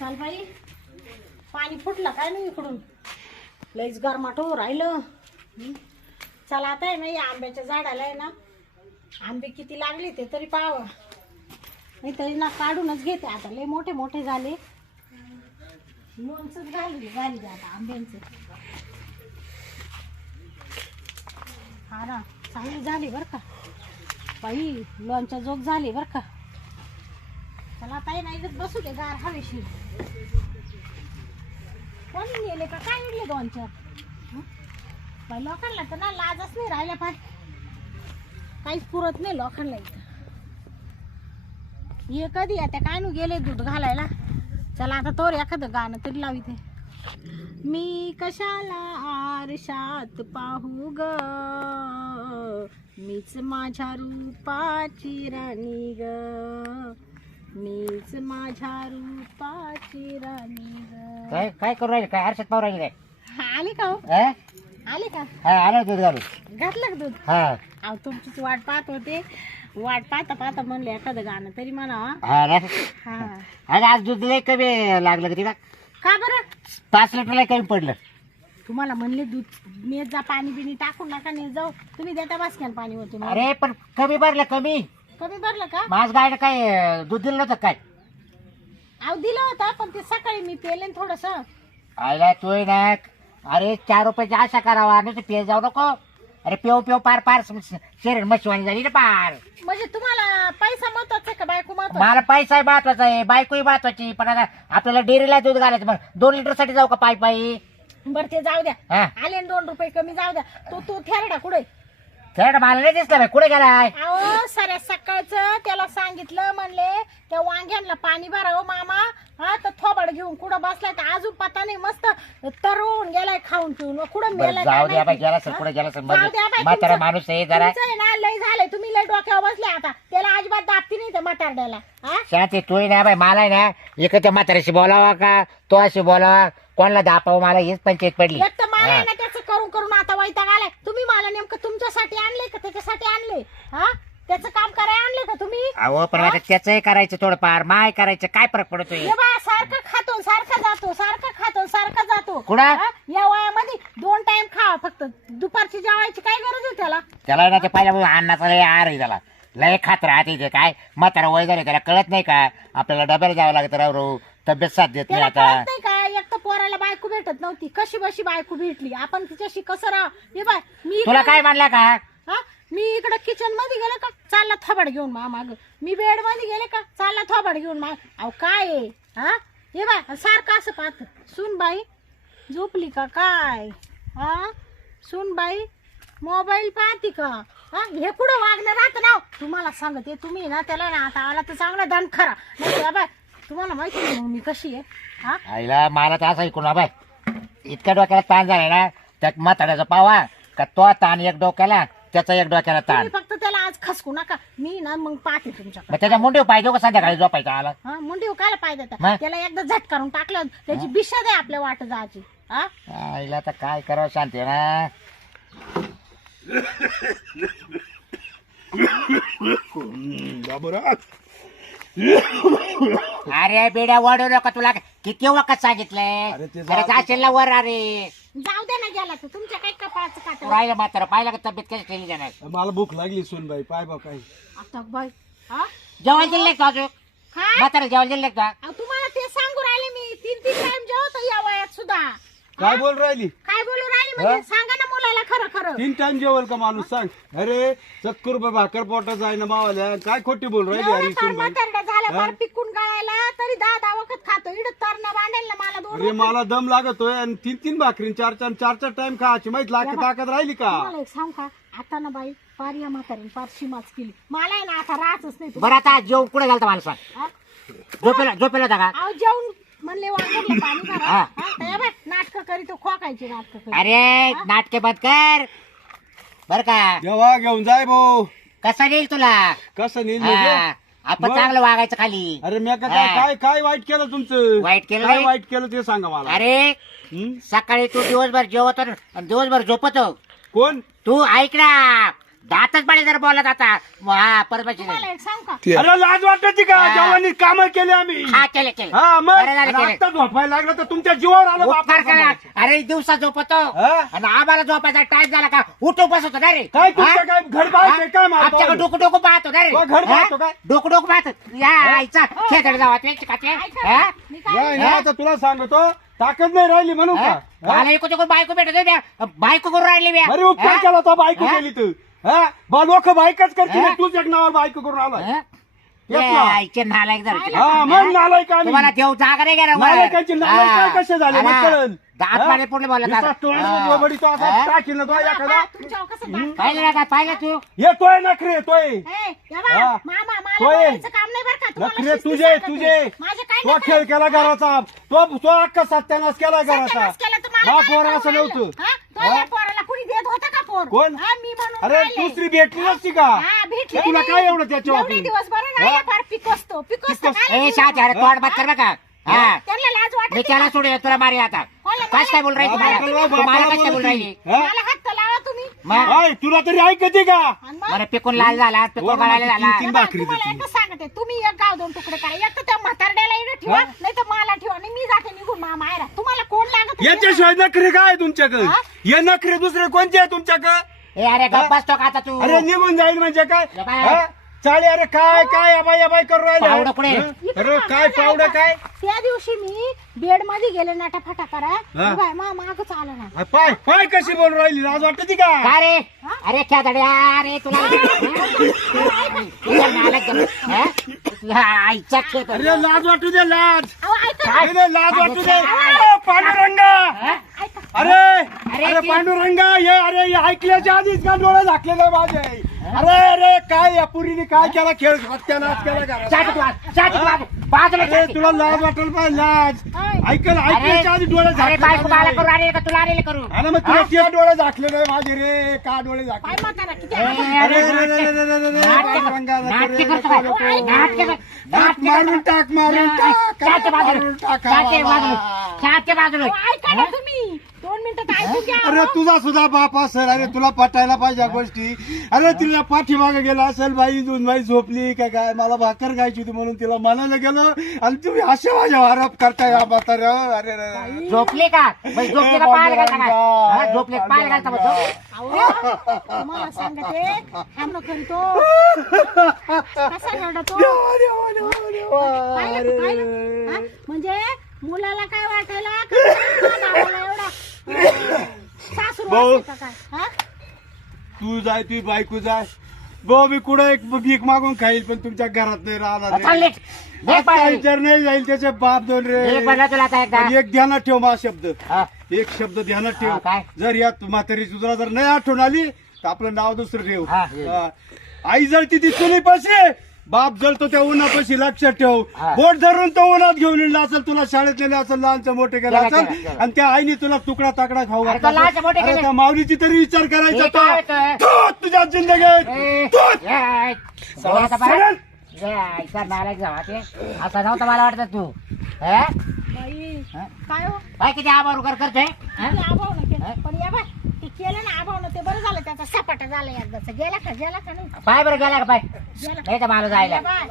चाल बाई, पाणी फुटलं काय नाही इकडून, लईच गरमाट हो राहिलं. चला आता आहे ना, या आंब्याच्या झाडाला आहे ना, आंबे किती लागले ते तरी पाहावं. नाही तरी ना काढूनच घेते आता, लय मोठे मोठे झाले. लोणचंच घाली आता आंब्यांचं. हा ना, चांगली झाली बरं का बाई, लोणच्या जोग झाली बरं का. चला आता आहे ना, इथं बसू दे गार हवेशीर. कोणी नेले का काय इडले दोन चार? बाई लोकांना तर ना लाजच नाही राहिल्या, पाय काहीच पुरत नाही लोकांना इथं. हे कधी आता काय नु गेले दूध घालायला. चला आता तोर एखादं गाणं तरी लावी ते. मी कशाला आरशात पाहू ग, मीच माझ्या रूपाची राणी ग, मीच माझ्या रूपाची राणी ग. काय काय करू राहिले? काय हर्षात पाहू राहिले? आले का हो? काय आले का? आलं दूध घालू. घातलं का दूध? हा अहो तुमचीच वाट पाहत होते. वाट पाहता पाहता म्हणले एखादं गाणं तरी म्हणा. हा ना. हा अरे आज दूध लय कमी लागलं का तिला? का बरं? 5 लिटरला कमी पडलं. तुम्हाला म्हणले दूध नेत जा, पाणी बिणी टाकून नका नेत जाऊ. तुम्ही देता बासक्यान पाणी होते. अरे पण कमी भरलं, कमी. कमी भरलं का? माझ गायला काय दूध दिलं नव्हतं काय? अहो दिलं होतं, पण ते सकाळी मी पेले थोडस. आयला तोय ना. अरे 4 रुपयाची आशा करावा, नाही पिय जाऊ नको. अरे पेव पार पार शरीर मशिवानी झाली ना पार. म्हणजे तुम्हाला पैसा महत्वाचा का बायको महत्वाचा? मला पैसा महत्वाचा आहे, बायकोही महत्वाची. पण आता आपल्याला डेअरीला दूध घालायचं, मग 2 लिटर साठी जाऊ का पायी पायी? बरं ते जाऊ द्या. हा. आले 2 रुपये कमी, जाऊ द्या. तो थेरडा कुठे? थेट मला नाही दिसला बाई, कुठे गेलाय? अहो साऱ्या सकाळचं त्याला सांगितलं, म्हणले त्या वांग्यांना पाणी भरावं मामा. हा तर थोबाड घेऊन कुठं बसलाय तर अजून पता नाही, मस्त तरुण गेलाय खाऊन पिऊन. कुठं बरं, मेलाय जाऊ काय द्या बाई, माहिती. गेला सर हा? कुठे गेला सर. जाऊ द्या बाई, म्हातारा तुमचं- माणूस आहे जरा. तुमचं आहे ना लय झालंय, तुम्ही लय डोक्यावर बसले आता. त्याला अजिबात दाबती नाही त्या म्हातारड्याला. हा शांती तोय ना बाई, मला आहे ना एकत्र म्हाताऱ्याशी बोलावा का तो अशी बोलावा, कोणाला दापावं, मला हीच पंचायत पडली. एक तर मला आहे ना त्याचं करून करून आता वैताग आलाय. तुम्ही मला नेमकं तुमच्यासाठी आणले का त्याच्यासाठी आणले? हा त्याचं काम करायला आणले का तुम्ही? अहो पण आता त्याचंही करायचं थोडंफार, माय करायचं, काय फरक पडतोय? हे बा सारखं खातो सारखा जातो, सारखं खातो सारखा जातो. कुठं? हा? या वयामध्ये 2 टाइम खावा फक्त. दुपारची जेवायची काय गरज आहे त्याला? त्याला ना ते पहिल्या अन्नाचा लय आर आहे त्याला, लय खात राहते ते. काय म्हातारा वय झाले, त्याला कळत नाही का आपल्याला डब्याला जावं लागतं राव, तब्येत साथ देत नाही त्याला आता. कळत नाही का? एक तर पोराला बायको भेटत नव्हती, कशी बशी बायको भेटली, आपण तिच्याशी कसं राहा. हे बाय मी तुला काय म्हणला का? हा मी इकडे किचन मध्ये गेले का चालला थोबाड घेऊन माग, मी बेड मध्ये गेले का चालला थोबाड घेऊन माग. अहो काय आहे? हा हे बाय सारखं असं पाहत. सुन बाई झोपली का काय? हा सुन बाई मोबाईल पाहती का? हा हे कुठं वागणं राहतं ना. तुम्हाला सांगते, तुम्ही ना त्याला ना आता आला तर चांगला दंड खरा. नाही बाय तुम्हाला माहिती नाही मग मी कशी आहे. हा आईला मला तर असं ऐकून बाय, इतक्या डोक्याला ताण झालाय ना, त्यात म्हाताऱ्याचा पावा का तो ताण एक डोक्याला, त्याचा एक डोक्याला ताण. तुम्ही फक्त त्याला आज खसकू नका. मी ना मग पाहते तुमच्याकडे. मग त्याच्या मुंडे पाहिजे का संध्याकाळी झोपायचा आला? हा मुंडी काय पाहिजे मग? त्याला एकदा झटकारून टाकलं त्याची बिशाद आहे आपल्या वाट जायची. हा आईला तर काय करावं शांती ना. अरे बेड्या वाढवू नका, तुला किती वखत सांगितलंय. अरे ते अरे जाशील ना वर. अरे जाऊ दे ना गेला तर तुमच्या काही कपाळाचं काट. राहिलं म्हातारा, पाहिलं का तब्येत कशी केली जाणार. मला भूक लागली सोनबाई, पाय बा काय. आता बाई हा जेवायला दिले का अजून? काय म्हातारा जेवायला दिले का? अहो, तुम्हाला ते सांगू राहिले मी 3 टाइम जेवतो या वयात सुद्धा. काय बोल राहिली? काय बोलू राहिले म्हणजे हा? सांगा ना मुलाला खरं खरं. 3 टाइम जेवल का माणूस? सांग. अरे 70 रुपये भाकर पोटात जाय ना मावाल्या, काय खोटी बोल राहिली अरे एवढं फार सोनबाई? म्हातारडा झाला हा? फार पिकून गळायला तरी 10 वखत खातो. इड तरणं बांधेल ना मला 2 अरे मला दम लागतोय आणि 3 भाकरी 4 टाइम खायची माहित ताकद राहिली का? तुम्हाला एक सांग का आता ना बाई फार या म्हातारीने फार शिमाच केली. मला आहे ना आता राहतच नाही. बरं आता जेवण कुठे घालता मला सांग. हा? झोपेला होता का? अहो जेवून म्हणले वांगरलं पाणी भरा. हा. नाटक करीतो खोकायची नाटक करी. अरे नाटके बंद कर बर का. जेव्हा घेऊन जाय भाऊ. कसं नेईल तुला? कसं नेईल हा, म्हणजे? आपण मग? चांगलं वागायचं खाली. अरे मी काय हा. काय काय वाईट केलं तुमचं? वाईट केलं काय नाही? वाईट केलं ते सांगा मला. अरे हं? सकाळी तू दिवसभर जेवतो आणि दिवसभर झोपतो. कोण? तू ऐक ना, दातच पाणी जर बोलत आता हा परत तुम्हाला एक सांग का अरे लाज वाटते का हा. जवानी कामं केली आम्ही हा केले केले हा मग बरं झालं आणि केलं. आता झोपायला लागलं तर तुमच्या जीवावर आलं उपकार करा. बापा. अरे दिवसा झोपतो हा? आणि आम्हाला झोपायचा टाइम झाला का उठून बसवतो ना रे काय तुमचं काय घर बाहेर काय मारतो? आमच्याकडे डोकं डोकं पाहतो ना रे वा, घर पाहतो काय? डोकं डोकं पाहतो या आईचा खेळ जावा काचे ऐका ना, मी काय या, आता तुला सांगतो ताकद नाही राहिली म्हणून का हा? मला एकूण एकूण बायको भेटत होत्या बायको करून राहिली म्या. अरे उपकार हा? केला तो बायको हा? केली तू हा बा लोक बायकच करतील हा? तूच एक नावावर बायको करून आला हा? येस ए, ना. आईचे नालायक जरा. हा मग नालाय का तुम्हाला देव जागा नाही गेला नालायकांची नालायक काय कसे झाले मग कळलं. दात हा? पाणी पुढले बोलला नुसता तोंडात बडी तो असा हा? टाकील ना तो एखादा तुमच्यावर कसं दात पाहिलं ना का पाहिलं तू येतोय नखरे येतोय ए, या बा, हा. मामा मला होय. बोलायचं काम नाही बरं का तुम्हाला नखरे शिस्तीत तुझे सांगते. तुझे माझे काय तो नखरे? खेळ केला घराचा तो अख्खा सत्यानाश केला घराचा सत्यानाश केलं तर मला हा काय पोर करू असं राहिलं? नव्हतं हा? तो हा? या पोराला कुणी देत होतं का पोर कोण? हा, मी म्हणून अरे राहिले. दुसरी भेटली नसती का हा, भेटली तर तुला नाही. काय एवढं त्याच्या एवढे बाबतीत? दिवस बरं हा? राहिला फार पिकोसतो पिकोसतो. काय ए शाहजी अरे तोंड बात कर नका हा त्यांना लाज वाटत मी त्याला सोडून तुला मारी आता कोणाला काय काय बोल राहिली बापाला तुम्हाला बापाला तुम्हाला काय बोलती. बोल राहिली हा? मला हात तर लावा तुम्ही मग हाय, तुला तरी ऐकते का आणि मग? बरं पिकून लाल झाला पिकून वर गळायला मध्ये झाला तीन या बा, भाकरी तुम्हाला देते. एकच सांगते तुम्ही एक गाव दोन तुकडे करा एक तर त्या म्हातारड्याला इकडे ठेवा हा? नाही तर मला ठेवा आणि मी जाते निघून मायरा तुम्हाला कोण लागत याच्याशिवाय नखरे काय आहे तुमच्याकडे हा? हे नखरे दुसरे कोणते आहे तुमच्याकडे ए अरे गप्प बसतो का आता तू अरे निघून जाईल म्हणजे काय या बाय. हा? चाले अरे काय काय अबाई करू पावडं राहिले कुठे? हा? अरे काय पावडं काय त्या दिवशी मी बेड मध्ये गेले नाटाफाटा करा हा? बाय माग चालला ना हा, पाय पाय कशी बोल राहिली लाज वाटते का का रे अरे क्या धड्या अरे तुला तुला नालायक जरा. हा? तुला आईचा खेळ अरे लाज वाटू दे लाज अहो, ऐका काय रे लाज वाटू दे अरे, पांडुरंगा ऐका अरे अरे ती- पांडुरंगा हे अरे हे ऐकल्याच्या आधीच का डोळे झाकलेले माझे अरे अरे काय या पुरीने काय केला खेळ सत्यानाश केला घराचा. बाजूला अरे तुला लाज वाटेल पाहिजे लाज ऐकल ऐकल्याच्या आधी डोळे अरे बायको मला करू झाकले आले का तुला आलेले करू आणि मग तुला ते डोळे झाकलेले माझे रे का डोळे काय झाकले म्हातारा किती ए, आवाज? अरे रे रे रे रे रे रे रे, पांडुरंगा, नाटके नको रे, करतो नको, काय? नको. नाटके कर- टाक, नाटके मारून टाक मारून टाक चहाच्या बाजूला मारून टाक, चहाच्या बाबा. बाजूला चहाच्या बाजूला अहो, ऐका ना तुम्ही 2 मिनिटं ऐकून घ्या अरे तुझा सुद्धा बाप असेल अरे तुला पटायला पाहिजे या गोष्टी अरे तिला पाठीमागे गेला असेल बाई दोन बाई झोपली काय काय मला भाकर खायची होती म्हणून तिला म्हणायला गेलो आणि तुम्ही असे माझ्या आरोप करताय या म्हाताऱ्या अरे रे रे. झोपले का मग झोपले का पाहायला घालता काय हा, झोपले पाहायला घालता मग झोप. अहो, तुम्हाला सांगते आम्ही करतो कसा रडतो देवा, देवा, देवा, देवा. पाहिलं का, पाहिलं? हा? म्हणजे मुलाला काय वाटायला का भावाला एवढा सासू भाऊ. का काय हा? तू जाय तुझी बायको जाय भाऊ मी कुठं एक भीक मागून खाईल पण तुमच्या घरात नाही राहणार चाल रे. नीट. दे आता पाय. विचार नाही जाईल त्याचे बाप दोन रे एक पडला तुला आता एकदा पण एक ध्यानात ठेव मा शब्द हा. एक शब्द ध्यानात हा, ठेव काय? जर या म्हातारी तुला जर नाही आठवण आली तर आपलं नाव दुसरं ठेव हा. हा. आई जळती ती चुलीपाशी बाप जळतो त्या उन्हापाशी लक्षात ठेव हा. बोट धरून तो उन्हात घेऊन येईल असेल तुला शाळेत नेले असेल लहानचं मोठे केलं केलं, असेल केलं, केलं. आणि त्या आईने तुला तुकडा ताकडा खाऊ अरे घातला तो लहानचं मोठे असेल. अरे केलं. त्या माऊलीची तरी विचार करायचा हे काय होतंय? तो तुझ्या जिंदगीत ए, तूच. ए, सगळं आता बरं? सगळं. ए, आईचा नालायक जावा ते असं नव्हतं मला वाटतं तू हे? बाई हा? काय हो काय किती आभार उगार करतोय हा? ते आभाव न हा? केलं पण या बाय ते केलं ना आभाव न ते बरं झालं त्याचा सपाटा झाला एकदाच गेला का नाही पाय बरं गेला का पाय गेला नाही तर मला जायला या बाय,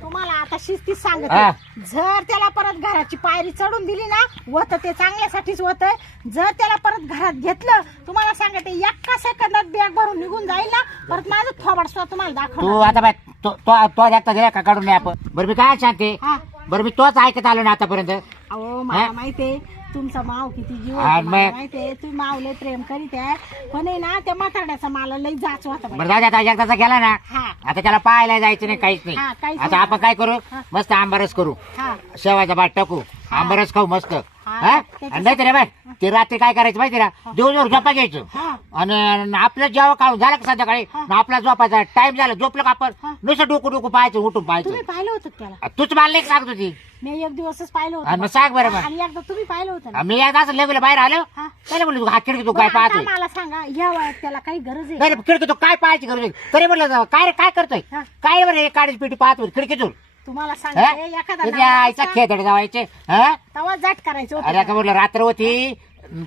तुम्हाला आता शिस्तीत हा. सांगते जर त्याला परत घराची पायरी चढून दिली ना होत ते चांगल्यासाठीच होत जर त्याला परत घरात घेतलं तुम्हाला सांगते एका सेकंदात बॅग भरून निघून जाईल ना परत माझं थोबाड सुद्धा तुम्हाला तू दाखवणार आता बाय तो एकटा दिला का काढून नाही आपण बरं मी काय सांगते हा बरं मी तोच ऐकत आलो ना आतापर्यंत अहो मला माहितीये तुमचा माव किती जीव हा, आहे, मला मग- माहितीये तुम्ही मावले प्रेम करीत आहे पण आहे ना त्या म्हातारड्याचा मला लई जाच होता बाई. बरं दादा आता एकदाचा गेला ना हा आता त्याला पाहायला जायचं नाही काहीच हा, नाही काहीच आता नाही. आपण काय करू हा. मस्त आंबारस करू हा शेवायचा बाट टाकू आंबारस खाऊ मस्त हा त्याच्यासाठी- आणि नाही तर रे बाय ते रात्री काय करायचं माहिती ना दिवसभर झोपा घ्यायचं हा आणि आपलं जेव्हा खाऊन झालं का संध्याकाळी हा. आणि आपला झोपायचा टाइम झाला झोपलं का आपण हा. नुसतं डोकं पाहायचं उठून पाहायचं तुम्ही पाहिलं होतं का त्याला तूच मला नाही सांगत होती मी एक दिवसच पाहिलं आणि होतं मग सांग बरं मग आणि एकदा तुम्ही पाहिलं होतं ना मी एकदा असं लेगुला बाहेर आलो हा. त्याला म्हणलं तू हा खिडकी तू काय बरं, आता पाहतोय मला सांगा या वयात त्याला काही गरज आहे नाही का? खिडकी तू काय पाहायची गरज आहे? तरी म्हटलं काय रे काय करतोय हा. काय बरं काढीच पेटी पाहतोय खिडकीतून तुम्हाला हा? सांगते एखादा किती नवरा आईचा असता, खेळ जावायचे हा तेव्हा जाट करायचं अरे होतं का म्हटलं रात्र होती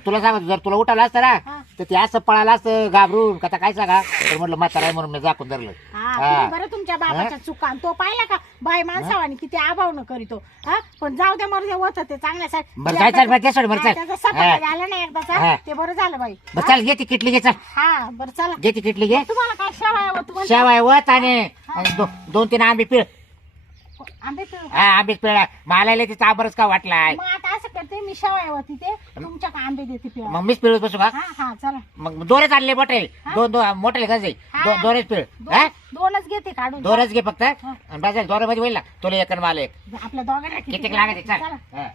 तुला सांगतो जर तुला उठावलं असतं हा. ना तर ते असं पळालं असतं घाबरून का काय सांगा तर म्हटलं म्हातारा आहे म्हणून मी झाकून धरलं हा हा. तुम्ही बरं तुमच्या बाबाच्या चुका आणि तो पाहिला का बाई माणसावानी किती आभावनं करीतो हा पण जाऊ द्या मरू दे होत ते चांगल्यासाठी बरं काय चाल बरं सोड बरं हा, चाल त्याचा सपाटा झाला ना एकदाचा हा. ते बरं झालं बाई बरं चाल घे ती किटली घे चाल हा बरं चला घे ती किटली घे तुम्हाला काय शेवाय होत तुम्हाला शेवाय वत आणि 2-3 आंबे पिळ आंबे पिळू हा आंबेच पिळा मला लय तिचा आंबरच का वाटलाय मग आता असं करते मी शेवाय होती ते तुमच्या का आंबे देते पिळा मग मीच पिळत बसू का हा हा चला मग दोनच आणले मोठे दोन मोठे गंज हा. दोनच पिळ हा दोनच घेते काढून दोनच घे फक्त आणि बस दोन मध्ये होईल ना तुला एक आणि मला एक आपल्या दोघांना किती लागायचे चला चाल हा.